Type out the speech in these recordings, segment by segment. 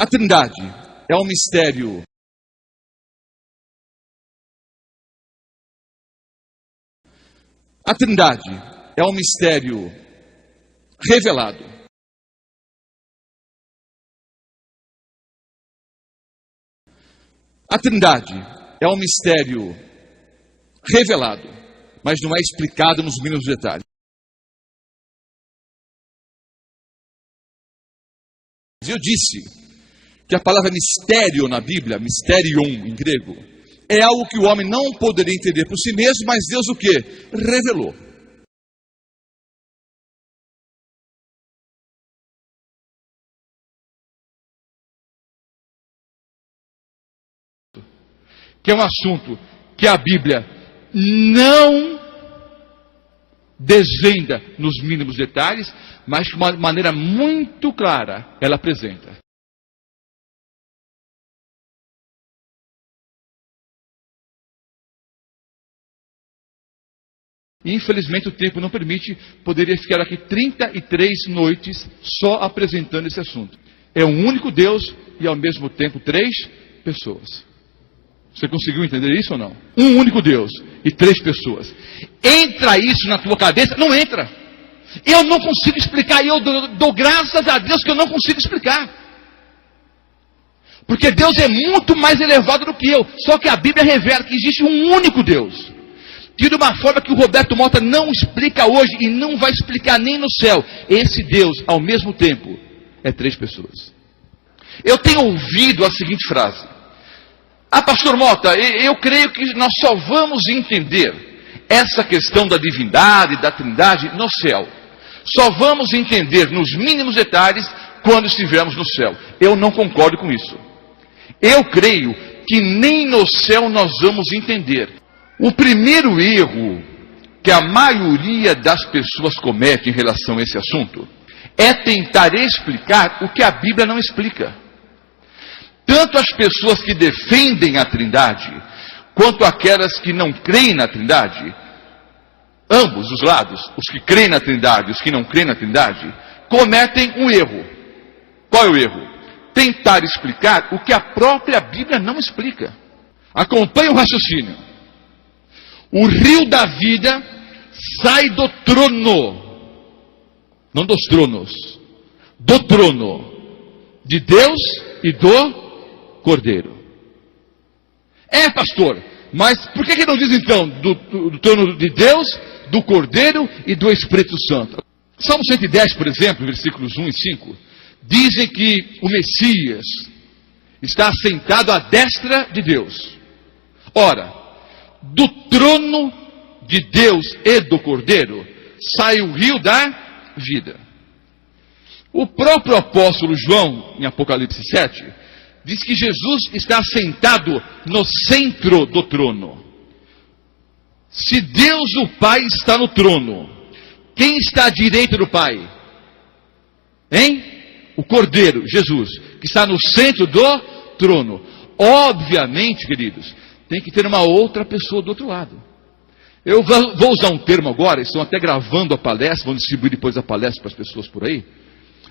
A Trindade é um mistério A Trindade é um mistério revelado. A Trindade é um mistério revelado, mas não é explicado nos mínimos detalhes. Eu disse que a palavra mistério na Bíblia, mysterion em grego, é algo que o homem não poderia entender por si mesmo, mas Deus o quê? Revelou. Que é um assunto que a Bíblia não desvenda nos mínimos detalhes, mas de uma maneira muito clara ela apresenta. Infelizmente o tempo não permite, poderia ficar aqui 33 noites só apresentando esse assunto. É um único Deus e ao mesmo tempo 3 pessoas. Você conseguiu entender isso ou não? Um único Deus e 3 pessoas. Entra isso na tua cabeça? Não entra. Eu não consigo explicar. E eu dou graças a Deus que eu não consigo explicar. Porque Deus é muito mais elevado do que eu. Só que a Bíblia revela que existe um único Deus. De uma forma que o Roberto Mota não explica hoje e não vai explicar nem no céu. Esse Deus, ao mesmo tempo, é 3 pessoas. Eu tenho ouvido a seguinte frase. Pastor Mota, eu creio que nós só vamos entender essa questão da divindade, da trindade no céu. Só vamos entender nos mínimos detalhes quando estivermos no céu. Eu não concordo com isso. Eu creio que nem no céu nós vamos entender. O primeiro erro que a maioria das pessoas comete em relação a esse assunto é tentar explicar o que a Bíblia não explica. Tanto as pessoas que defendem a Trindade, quanto aquelas que não creem na Trindade, ambos os lados, os que creem na Trindade e os que não creem na Trindade, cometem um erro. Qual é o erro? Tentar explicar o que a própria Bíblia não explica. Acompanhe o raciocínio. O rio da vida sai do trono, não dos tronos, do trono de Deus e do Cordeiro. Pastor, mas por que não diz então do trono de Deus, do Cordeiro e do Espírito Santo? Salmo 110, por exemplo, versículos 1 e 5, dizem que o Messias está assentado à destra de Deus. Ora, do trono de Deus e do Cordeiro sai o rio da vida. O próprio apóstolo João, em Apocalipse 7, diz que Jesus está sentado no centro do trono. Se Deus o Pai está no trono, quem está à direita do Pai? O Cordeiro, Jesus, que está no centro do trono. Obviamente, queridos, tem que ter uma outra pessoa do outro lado. Eu vou usar um termo agora, estão até gravando a palestra, vão distribuir depois a palestra para as pessoas por aí.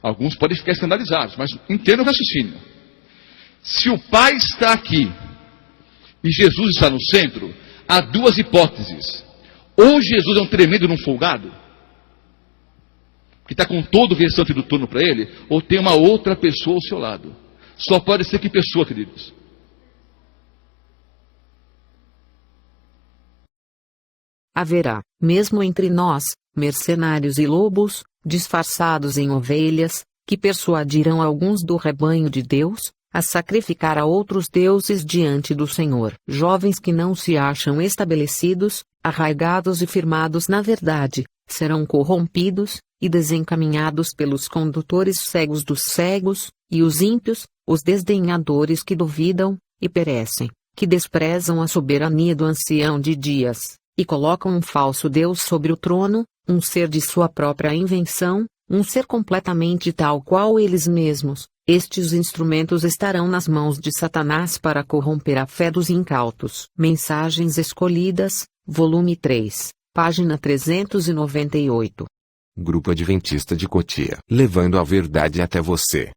Alguns podem ficar escandalizados, mas entenda o raciocínio. Se o Pai está aqui e Jesus está no centro, há 2 hipóteses. Ou Jesus é um tremendo num folgado, que está com todo o restante do trono para ele, ou tem uma outra pessoa ao seu lado. Só pode ser que pessoa, queridos? Haverá, mesmo entre nós, mercenários e lobos, disfarçados em ovelhas, que persuadirão alguns do rebanho de Deus a sacrificar a outros deuses diante do Senhor. Jovens que não se acham estabelecidos, arraigados e firmados na verdade, serão corrompidos e desencaminhados pelos condutores cegos dos cegos, e os ímpios, os desdenhadores que duvidam e perecem, que desprezam a soberania do ancião de dias, e colocam um falso Deus sobre o trono, um ser de sua própria invenção, um ser completamente tal qual eles mesmos. Estes instrumentos estarão nas mãos de Satanás para corromper a fé dos incautos. Mensagens Escolhidas, volume 3, página 398. Grupo Adventista de Cotia, levando a verdade até você.